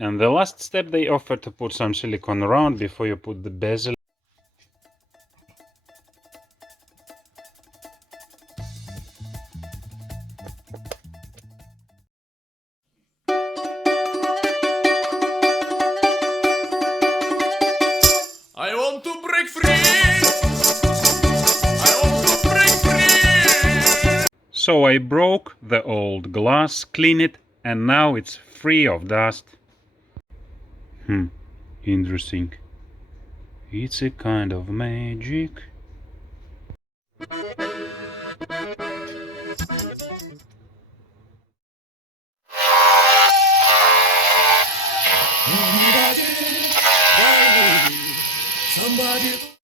And the last step, they offer to put some silicone around before you put the bezel. I want to break free. I want to break free. So I broke the old glass, clean it, and now it's free of dust. Interesting. It's a kind of magic. Somebody.